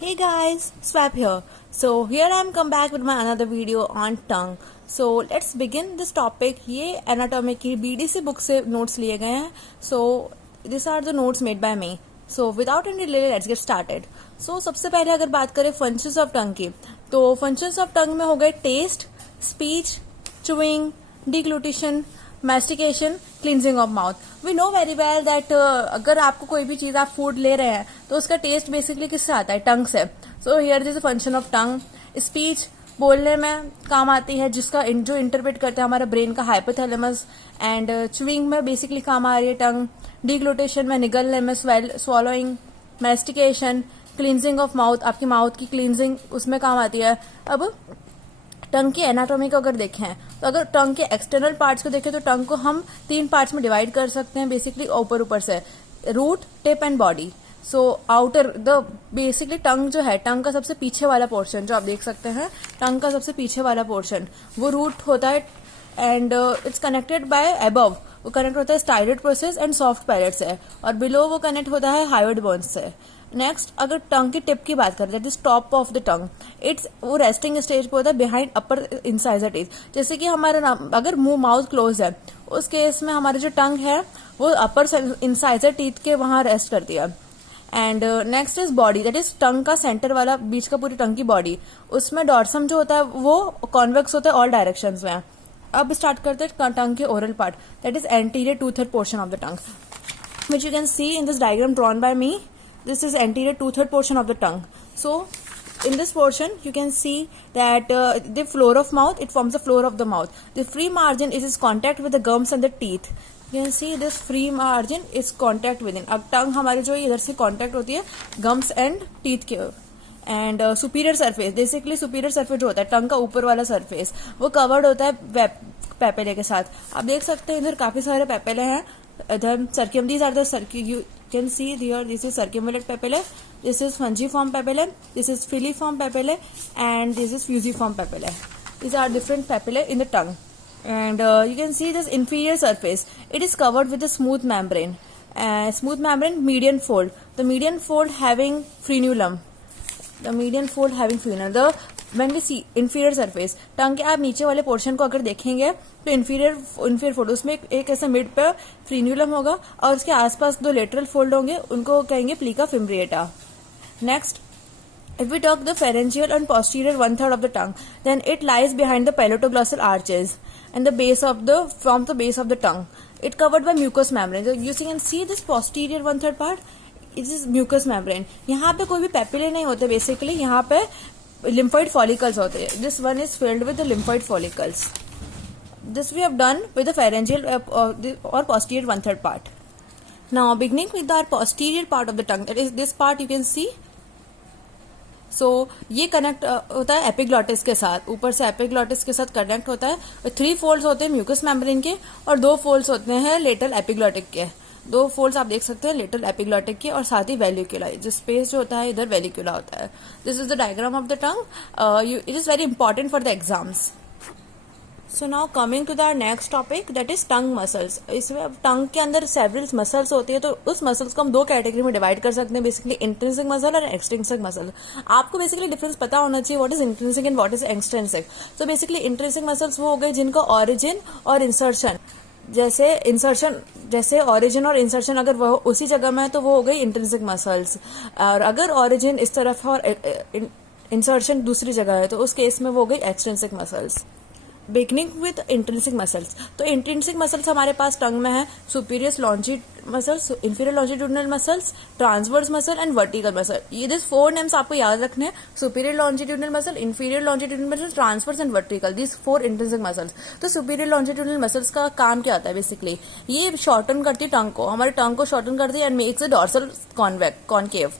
Hey guys, Swap here. So here I am come back with my another video on tongue. So let's begin this topic. ये anatomy की BDC book से notes लिए गए हैं. So these are the notes made by me. So without any delay, let's get started. So सबसे पहले अगर बात करें functions of tongue की, तो functions of tongue में हो गए taste, speech, chewing, deglutition, mastication, cleansing of mouth. We know very well that अगर आपको कोई भी चीज आप फूड ले रहे हैं तो उसका टेस्ट बेसिकली किससे आता है? टंग से. So here this function of tongue. Speech बोलने में काम आती है, जिसका जो इंटरप्रेट करते हैं हमारा ब्रेन का हाइपोथैलेमस. एंड च्यूइंग में बेसिकली काम आ रही है टंग. डिग्लूटेशन में निगलने में, swallowing. Mastication, cleansing of mouth, आपकी माउथ की क्लिनजिंग उसमें काम आती है. अब टंग की एनाटॉमी को अगर देखें तो अगर टंग के एक्सटर्नल पार्ट्स को देखें तो टंग को हम 3 पार्ट्स में डिवाइड कर सकते हैं बेसिकली ऊपर से. Root, tip and body. So outer the basically tongue जो है, टंग का सबसे पीछे वाला पोर्शन जो आप देख सकते हैं, टंग का सबसे पीछे वाला पोर्शन वो रूट होता है. And it's connected by above, वो कनेक्ट होता है stylet process and soft palate से, और बिलो वो कनेक्ट होता है हाइवेड बोन्स से. नेक्स्ट अगर टंग की टिप की बात करें, that is top of the tongue. It's वो रेस्टिंग स्टेज पे होता है बिहाइंड अपर इंसाइजर टीथ. जैसे कि हमारा अगर मुंह माउथ क्लोज है उस केस में हमारी जो टंग है वो अपर इंसाइजर टीथ के वहां रेस्ट करती है. And next is body, that is टंग का सेंटर वाला बीच का पूरी टंग की बॉडी. उसमें डॉर्सम जो होता है वो कॉन्वेक्स होता है ऑल डायरेक्शंस में. अब स्टार्ट करते हैं टंग के oral part, that is anterior 2/3 portion of the tongue, which you can see in this diagram drawn by me. This is anterior 2/3 portion of the tongue. So in this portion you can see that the floor of mouth, it forms the floor of the mouth. The free margin is contact with the gums and the teeth. You can see this free margin is contact within. अब tongue हमारे जो इधर से contact होती है gums and teeth के. And superior surface, basically superior surface जो होता है टंग का ऊपर वाला सरफेस वो कवर्ड होता है पेपेले के साथ. आप देख सकते हैं इधर काफी सारे पेपेले हैं. इधर circum, these are the you can see here, this is circumvallate papillae, this is fungiform papillae, this is filiform papillae and this is fusiform papillae. These are different papillae in the tongue. And you can see this inferior surface. It is covered with a smooth membrane. Smooth membrane, median fold. The median fold having frenulum. The median fold having frenulum. The when we see inferior surface, टंग के आप नीचे वाले portion को अगर देखेंगे तो inferior fold, उसमें एक ऐसा मिड पे फ्रीन्यूलम होगा और उसके आसपास 2 लेटरल फोल्ड होंगे, उनको कहेंगे plica fimbriata. Next, if we talk the pharyngeal and posterior 1/3 of the tongue, then it lies behind the palatoglottal arches and the base of the base of the tongue. It covered by mucous membrane. So you can see this posterior 1/3 part. It is mucous membrane. यहाँ पे कोई भी papillae नहीं होते basically, यहाँ पे lymphoid follicles होते हैं. This one is filled with the lymphoid follicles. This we have done with the pharyngeal or posterior 1/3 part. Now beginning with our posterior part of the tongue, that is this part you can see. सो ये connect होता है epiglottis के साथ, ऊपर से epiglottis के साथ connect होता है. 3 फोल्ड्स होते हैं म्यूकस मेम्ब्रेन के और 2 फोल्ड्स होते हैं लेटरल एपिग्लॉटिक के. 2 फोल्ड्स आप देख सकते हैं लेटरल एपिग्लॉटिक के, और साथ ही वेलिकुला, जो स्पेस जो होता है इधर वेलिकुला होता है. This is the diagram of the tongue. It is very important for the exams. So now coming to the next topic, that is tongue muscles. इसमें टंग के अंदर सेवरल मसल्स होती है, तो उस मसल्स को हम 2 कैटेगरी में डिवाइड कर सकते हैं, बेसिकली इंट्रिंसिक मसल और एक्सट्रिंसिक मसल. आपको बेसिकली डिफरेंस पता होना चाहिए, what is intrinsic and what is extrinsic. तो बेसिकली इंट्रिंसिक मसल्स वो हो गए जिनका ऑरिजिन और इंसर्शन, जैसे ऑरिजिन और इंसर्शन अगर वो उसी जगह में है तो वो हो गई इंट्रिंसिक मसल्स, और अगर ऑरिजिन इस तरफ है और इंसर्शन दूसरी जगह है तो उस केस में वो हो गई extrinsic muscles. Beginning with intrinsic muscles, तो इंट्रिंसिक मसल्स हमारे पास टंग में है superior longitudinal muscles, inferior longitudinal muscles, transverse muscle and vertical muscle. ये दिस 4 नेम्स आपको याद रखने हैं: superior longitudinal muscle, inferior longitudinal muscle, transverse and vertical. This 4 intrinsic muscles. तो सुपीरियर लॉन्जिट्यूडनल मसल्स का काम क्या होता है? बेसिकली ये शॉर्टन करती है टंग को, हमारे टंग को शॉर्टन करती है and makes the dorsal concave.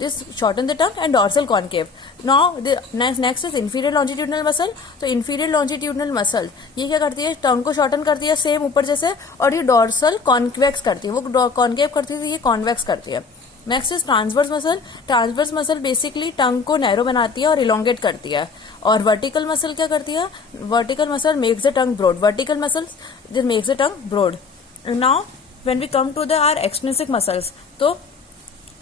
This shorten the tongue and dorsal concave. Now the next is inferior longitudinal muscle. तो inferior longitudinal muscle ये क्या करती है? टंग को शॉर्टन करती है सेम ऊपर जैसे, और ये डॉर्सल कॉन्वेक्स करती है, वो कॉन्केव करती है, ये कॉन्वेक्स करती है. Next is transverse muscle. Transverse muscle basically tongue को नैरो बनाती है और इलोंगेट करती है. और वर्टिकल मसल क्या करती है? Vertical muscle makes the tongue broad. Vertical muscle makes the tongue broad. Now when we come to the are extrinsic muscles, तो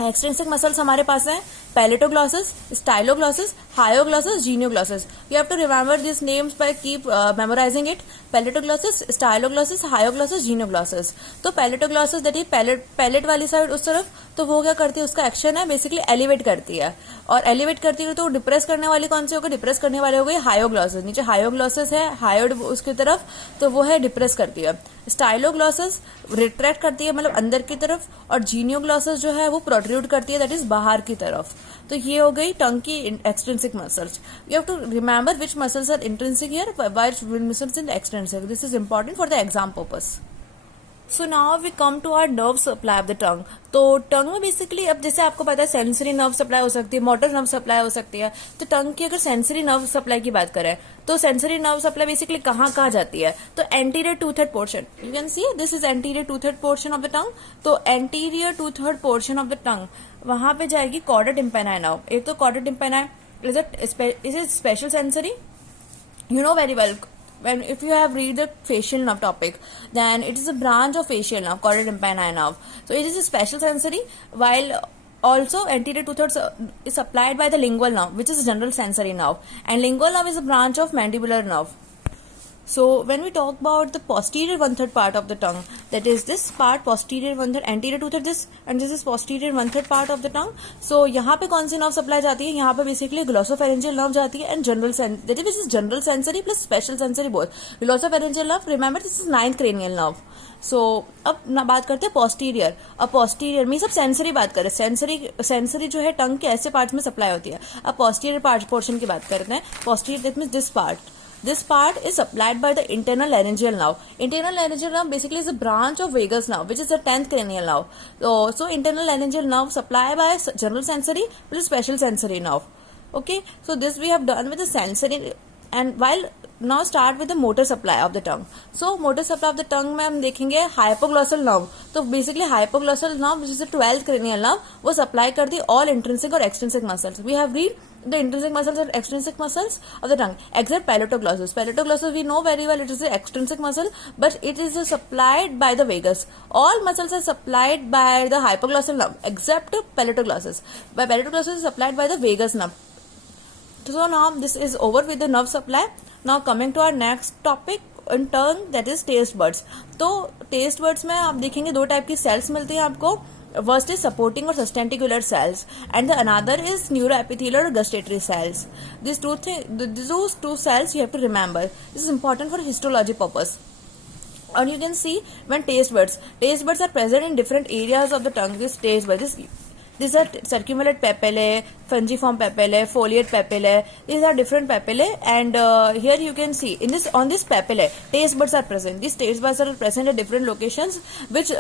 एक्सट्रिंसिक मसल्स हमारे पास है palatoglossus, styloglossus, hyoglossus, genioglossus. You have to remember these names by keep memorizing it. Palatoglossus, styloglossus, hyoglossus, genioglossus. तो palatoglossus that is palette वाली side उस तरफ, तो वो क्या करती है, उसका एक्शन है बेसिकली एलिवेट करती है, और एलिवेट करती है तो डिप्रेस करने वाली कौन सी होगी, डिप्रेस करने वाले हो गई हायोग्लॉसस. नीचे हायोग्लॉसस है, हायोड उसकी तरफ, तो वो है डिप्रेस करती है. स्टाइलोग्लॉसस रिट्रैक्ट करती है मतलब अंदर की तरफ, और जीनियोग्लॉसस जो है वो प्रोट्रूड करती है दैट इज बाहर की तरफ. तो ये हो गई टंग की extrinsic muscles. You have to remember which muscles are intrinsic here, which muscles in extrinsic. This is important for the exam purpose. So now we come to our nerve supply of the tongue. तो tongue में basically अब जैसे आपको पता है sensory nerve supply हो सकती है, मोटर नर्व सप्लाई हो सकती है. तो टंग की अगर सेंसरी नर्व सप्लाई की बात करें तो सेंसरी नर्व सप्लाई बेसिकली कहाँ जाती है, तो anterior 2/3 portion. You can see this is anterior 2/3 portion of the tongue. तो anterior 2/3 portion of the tongue वहां पे जाएगी कॉर्डा टिम्पेनाई नर्व. एक तो chorda tympani is is special sensory, you know very well. When if you have read the facial nerve topic, then it is a branch of facial nerve, chordae tympani nerve. So it is a special sensory, while also anterior 2/3 is supplied by the lingual nerve, which is a general sensory nerve, and lingual nerve is a branch of mandibular nerve. So when we talk about the posterior 1/3 part of the tongue, that is this part posterior 1/3, anterior 2/3 this, and this is posterior 1/3 part of the tongue. So यहाँ पे कौन सी nerve supply जाती है, यहाँ पे basically glossopharyngeal nerve जाती है, and general that is general sensory plus special sensory both. Glossopharyngeal nerve, remember this is 9th cranial nerve. So अब ना बात करते हैं पोस्टीरियर. अब पोस्टीरियर में सब सेंसरी बात करें, सेंसरी जो है टंग के ऐसे पार्ट में सप्लाई होती है. अब पोस्टीरियर पार्ट पोर्शन की बात करते हैं. Posterior that means this part. This part is supplied by the internal laryngeal nerve. Internal laryngeal nerve basically is a branch of vagus nerve, which is the 10th cranial nerve. So internal laryngeal nerve supplied by general sensory plus special sensory nerve. Okay, so this we have done with the sensory, and while now start with the motor supply of the tongue. So motor supply of the tongue में हम देखेंगे hypoglossal nerve. तो basically hypoglossal nerve, which is the 12th cranial nerve, वो supply करती है all intrinsic और extrinsic muscles. We have read the intrinsic muscles and extrinsic muscles of the tongue, except palatoglossus. Palatoglossus we know very well, it is the extrinsic muscle, but it is supplied by the vagus. All muscles are supplied by the hypoglossal nerve except palatoglossus. By palatoglossus is supplied by the vagus nerve. So now this is over with the nerve supply. Now coming to our next topic in tongue, that is taste buds. तो taste buds में आप देखेंगे दो type की cells मिलती हैं आपको. First is supporting or sustentacular cells, and the another is neuroepithelial or gustatory cells. These two cells you have to remember. This is important for histology purpose. And you can see when taste buds are present in different areas of the tongue. These are circumellate papillae, fungiform papillae, foliate papillae. These are different papillae, and here you can see on this papillae, taste buds are present. These taste buds are present at different locations, which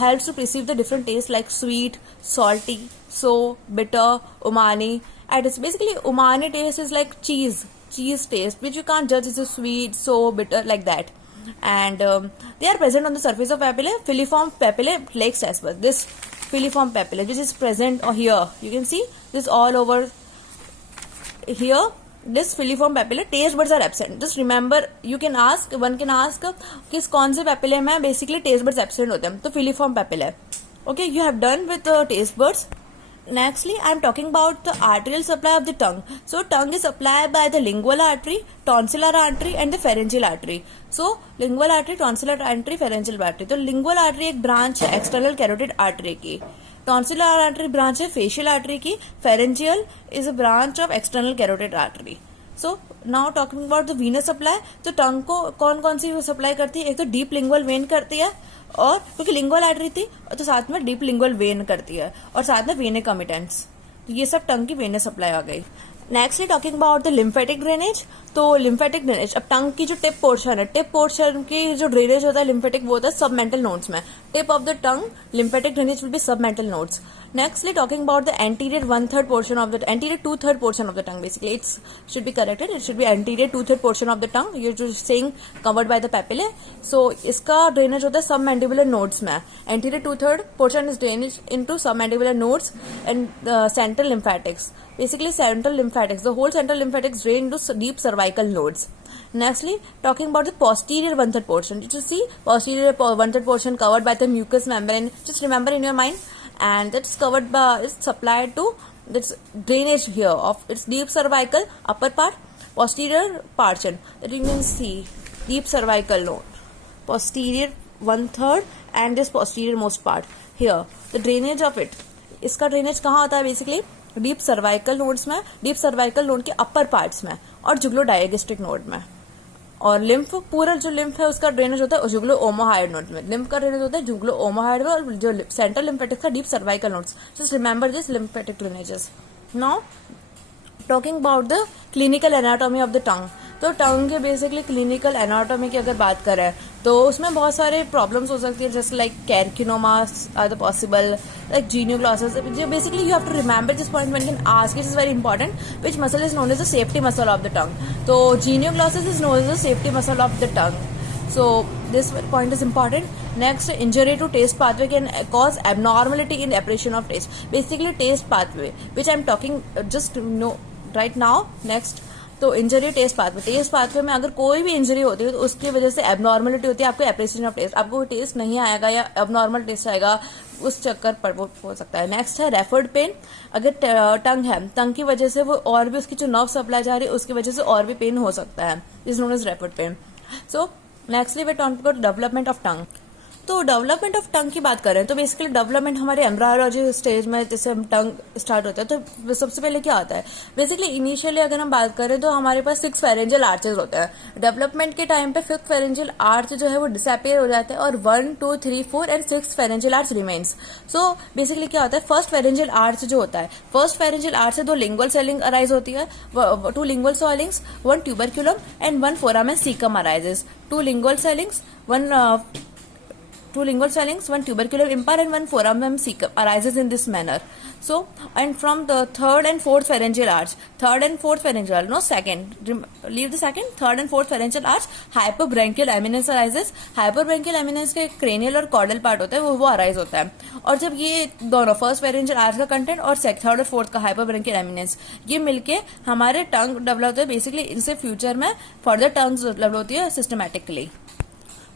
helps to perceive the different tastes like sweet, salty, sour, bitter, umami. And it's basically umami taste is like cheese taste, which you can't judge. It's a sweet, sour, bitter, like that. And they are present on the surface of papillae. Filiform papillae like Sasper. This filiform papillae, which is present here, you can see this all over here. This filiform papillae, taste buds are absent. Just remember, one can ask किस कौन से papillae में basically taste buds absent होते हैं, तो filiform papillae. Okay, you have done with the taste buds. Nextly, I am talking about the arterial supply of the tongue. So, tongue is supplied by the lingual artery, tonsillar artery, and the pharyngeal artery. So, lingual artery, tonsillar artery, pharyngeal artery. तो lingual artery एक branch है external carotid artery की. Tonsillar artery branch है facial artery की. Pharyngeal is a branch of external carotid artery. So, now talking about the venous supply. तो टंग को कौन कौन सी सप्लाई करती है, एक तो डीप लिंगुअल वेन करती है, और क्योंकि लिंगुअल आर्टरी थी तो साथ में डीप लिंगुअल वेन करती है, और साथ में वेने कमिटेंट्स. तो ये सब टंग की वेने सप्लाई आ गई. Nextly talking about the lymphatic drainage. तो लिम्फेटिक ड्रेनेज, अब टंग की जो टिप पोर्शन है, टिप पोर्शन की जो ड्रेनेज होता है लिम्फेटिक, वो होता है सबमेंटल नोड्स में. Tip of the tongue lymphatic drainage will be submental nodes. Nextly talking about the anterior 1/3 portion of the anterior 2/3 portion of the tongue. Basically, it should be corrected. It should be anterior 2/3 portion of the tongue. You're just saying covered by the papillae. So इसका drainage होता है submandibular nodes में. Anterior 2/3 portion is drainage into submandibular nodes and the central lymphatics. Basically, central lymphatics. The whole central lymphatics drain into deep cervical nodes. Nextly, talking about the posterior 1/3 portion. Did you see posterior 1/3 portion covered by the mucous membrane? Just remember in your mind. And that's covered by, is supplied to That's drainage here of its deep cervical upper part, posterior portion that you can see, deep cervical node, posterior 1/3 and this posterior most part. Here the drainage of it, इसका drainage कहाँ होता है basically deep cervical nodes में, deep cervical node के अपर parts में और जुगलो digastric node में. और लिम्फ, पूरा जो लिम्फ है उसका ड्रेनेज होता है जुगलो ओमोहाइड नोड में. लिम्फ का ड्रेनेज होता है जुगलो ओमोहाइड में और जो सेंट्रल लिम्फेटिक्स का deep cervical nodes. Just remember this lymphatic drainages. Now talking about the clinical anatomy of the tongue. तो टंग के बेसिकली क्लिनिकल एनाटॉमी की अगर बात करें तो उसमें बहुत सारे प्रॉब्लम्स हो सकती है, जैसे like carcinomas are the possible, like genioglossus. जो basically you have to remember this point when can ask, it is very important, which muscle is known as the safety muscle of the tongue. तो genioglossus is known as the safety muscle of the tongue. So this point is important. Next, injury to taste pathway can cause abnormality in appreciation of taste. Basically taste pathway, which I am talking just right now. Next, तो injury taste pathway. Taste pathway में अगर कोई भी injury होती है तो उसकी वजह से एबनॉर्मलिटी होती है आपको एप्रिसिएशन ऑफ टेस्ट. आपको टेस्ट नहीं आएगा या एबनॉर्मल टेस्ट आएगा, उस चक्कर पर वो हो सकता है. नेक्स्ट है रेफर्ड पेन. अगर टंग है, टंग की वजह से वो और भी उसकी जो नर्व सप्लाई जा रही है उसकी वजह से और भी पेन हो सकता है. Is known as referred pain. So nextly we talk about development of tongue. तो डेवलपमेंट ऑफ टंग की बात करें तो बेसिकली डेवलपमेंट हमारे एम्ब्रायोलॉजी स्टेज में जैसे हम टंग स्टार्ट होता है तो सबसे पहले क्या होता है बेसिकली इनिशियली अगर हम बात करें तो हमारे पास 6 फेरेंजियल आर्चेज होते हैं. डेवलपमेंट के टाइम पे 5th फेरेंजियल आर्च जो है वो डिसअपियर हो जाता है और 1, 2, 3, 4 and 6th pharyngeal arch remains. So basically क्या होता है, फर्स्ट फेरेंजियल आर्च जो होता है, फर्स्ट फेरेंजियल आर्च से 2 लिंगुअल सेलिंग अराइज होती है, 2 lingual swellings, 1 tuberculum and 1 foramen caecum arises. 2 lingual swellings, 2 lingual swellings, 1 tubercular impar and 1 foramen cecum arises in this manner. So, and from the 3rd and 4th pharyngeal arch, 3rd and 4th pharyngeal, no second, leave the second, 3rd and 4th pharyngeal arch, hyperbranchial eminence arises. hyperbranchial eminence के cranial और caudal part होता है वो arise होता है. और जब ये दोनों first pharyngeal arch का content और 3rd और 4th का hyperbranchial eminence ये मिलके हमारे टंग डेवलप होता है. बेसिकली इनसे फ्यूचर में फर्दर टंग्स डेवलप होती है systematically.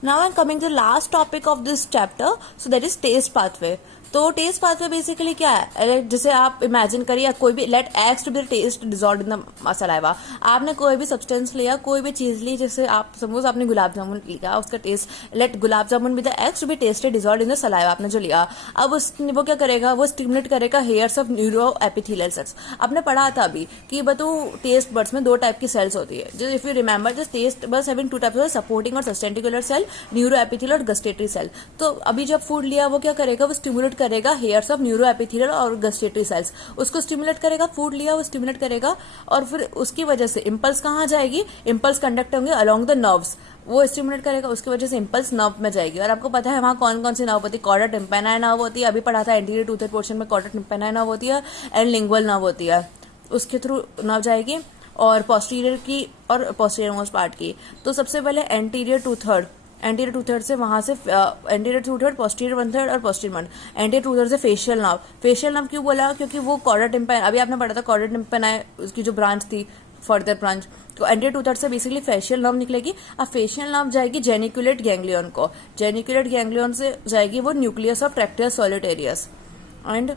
Now I'm coming to the last topic of this chapter, so that is taste pathway. तो टेस्ट पाथवे बेसिकली क्या है, जैसे आप इमेजिन करिए कोई भी let x to be taste dissolve in the saliva. आपने कोई भी सब्सटेंस लिया, कोई भी चीज ली, जैसे आप सपोज आपने गुलाब जामुन लिया, उसका taste let gulab jamun with the x to be tested dissolve in the saliva. आपने जो लिया अब वो क्या करेगा, वो स्टिमुलेट करेगा hairs of neuro epithelial cells. आपने पढ़ा था अभी कि बतू टेस्ट बड्स में 2 टाइप की सेल्स होती है. जो if you remember this taste buds having 2 types, supporting और सस्टेंटिकुलर सेल, न्यूरो एपिथेलियल और गस्टेटरी सेल. तो अभी जब फूड लिया वो क्या करेगा, वो स्टिमुलेट करेगा हेयर्स ऑफ न्यूरो एपिथेलियल और गस्टेटरी सेल्स. उसको स्टिमुलेट करेगा, फूड लिया वो स्टिमुलेट करेगा और फिर उसकी वजह से इंपल्स कहाँ जाएगी, इंपल्स कंडक्ट होंगे अलोंग द नर्व्स. वो स्टिमुलेट करेगा, उसकी वजह से इंपल्स नर्व में जाएगी. और आपको पता है वहां कौन कौन सी नर्व होती है, कॉर्डा टिम्पेनाई नर्व होती है, अभी पढ़ा था एंटीरियर टूथेड पोर्शन में कॉर्डा टिम्पेनाई नर्व होती है एंड लिंगुअल नर्व होती है, उसके थ्रू नर्व जाएगी. और पोस्टीरियर की और पोस्टीरियर मोस्ट पार्ट की. तो सबसे पहले एंटीरियर टू थर्ड से वहां से एंटीरियर 2/3, पोस्टीरियर 1/3 और पोस्टीरियर 1. एंटीरियर 2/3 से फेशियल नर्व क्यों बोला, क्योंकि वो कॉर्डा टिम्पेनाई, अभी आपने पढ़ा था कॉर्डा टिम्पेनाई उसकी जो ब्रांच थी फर्दर ब्रांच, तो एंटीरियर 2/3 से बेसिकली फेशियल नर्व निकलेगी. अब फेशियल नर्व जाएगी जेनिकुलेट गैंग्लियन को, जेनिकुलेट गैंग्लियन से जाएगी वो nucleus of tractus solitarius. And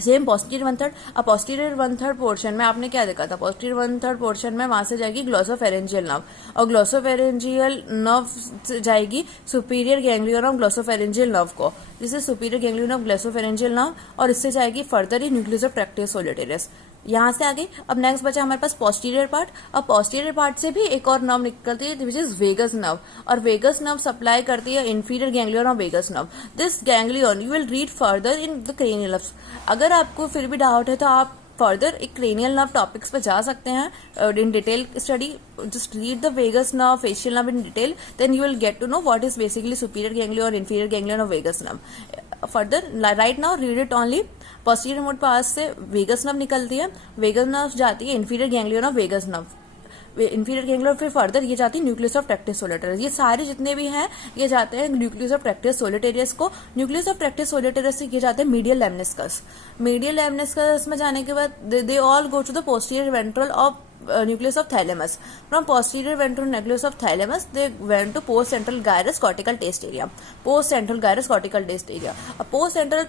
same posterior 1/3. अब पोस्टीरियर 1/3 पोर्शन में आपने क्या देखा था, पोस्टीरियर 1/3 पोर्शन में वहां से जाएगी ग्लोसोफेरेंजियल नर्व और ग्लोसोफेरेंजियल नर्व से जाएगी superior ganglion of glossopharyngeal nerve को, जिससे superior ganglion of glossopharyngeal nerve, और इससे जाएगी फर्दर ही न्यूक्लियस ऑफ ट्रैक्टियस सोलिटेरियस. यहां से आगे अब नेक्स्ट बचा हमारे पास पोस्टीरियर पार्ट. अब पोस्टीरियर पार्ट से भी एक और नर्व निकलती है विच इज वेगस नर्व, और वेगस नर्व सप्लाई करती है inferior ganglion of vagus nerve. This ganglion you will read further in the cranial nerves. अगर आपको फिर भी डाउट है तो आप फर्दर एक क्रेनियल नर्व टॉपिक्स पे जा सकते हैं in detail study. Just read the vagus nerve, facial nerve in detail, then you will get to know what is basically superior ganglion और inferior ganglion of vagus nerve. Further right now read it only. Posterior mode पास से vagus nerve निकलती है, vagus nerve जाती है inferior ganglion of vagus nerve, inferior ganglion फिर further ये जाती है न्यूक्लियस ऑफ ट्रैक्टियस सोलिटेरियस. ये सारे जितने भी हैं ये जाते हैं न्यूक्लियस ऑफ ट्रैक्टियस सोलिटेरियस को. न्यूक्लियस ऑफ ट्रैक्टियस सोलिटेरियस से ये जाते हैं मीडियल लेमनिस्कस. मीडियल लेमनिस्कस में जाने के बाद they all go to the posterior ventral of nucleus of thalamus. From posterior ventral nucleus of thalamus, they went to postcentral gyrus cortical taste area. Postcentral gyrus cortical taste area. अब postcentral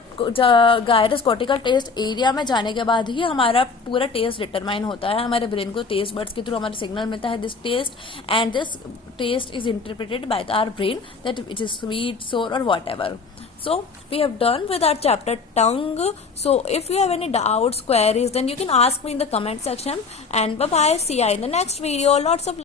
gyrus cortical taste area में जाने के बाद ही हमारा पूरा test determine होता है. हमारे ब्रेन को टेस्ट बर्ड्स के थ्रू हमारा सिग्नल मिलता है this taste, and this taste is interpreted by our brain that it is sweet, sour or whatever. So we have done with our chapter tongue. So if you have any doubts, queries, then you can ask me in the comment section, and bye bye, see you in the next video. Lots of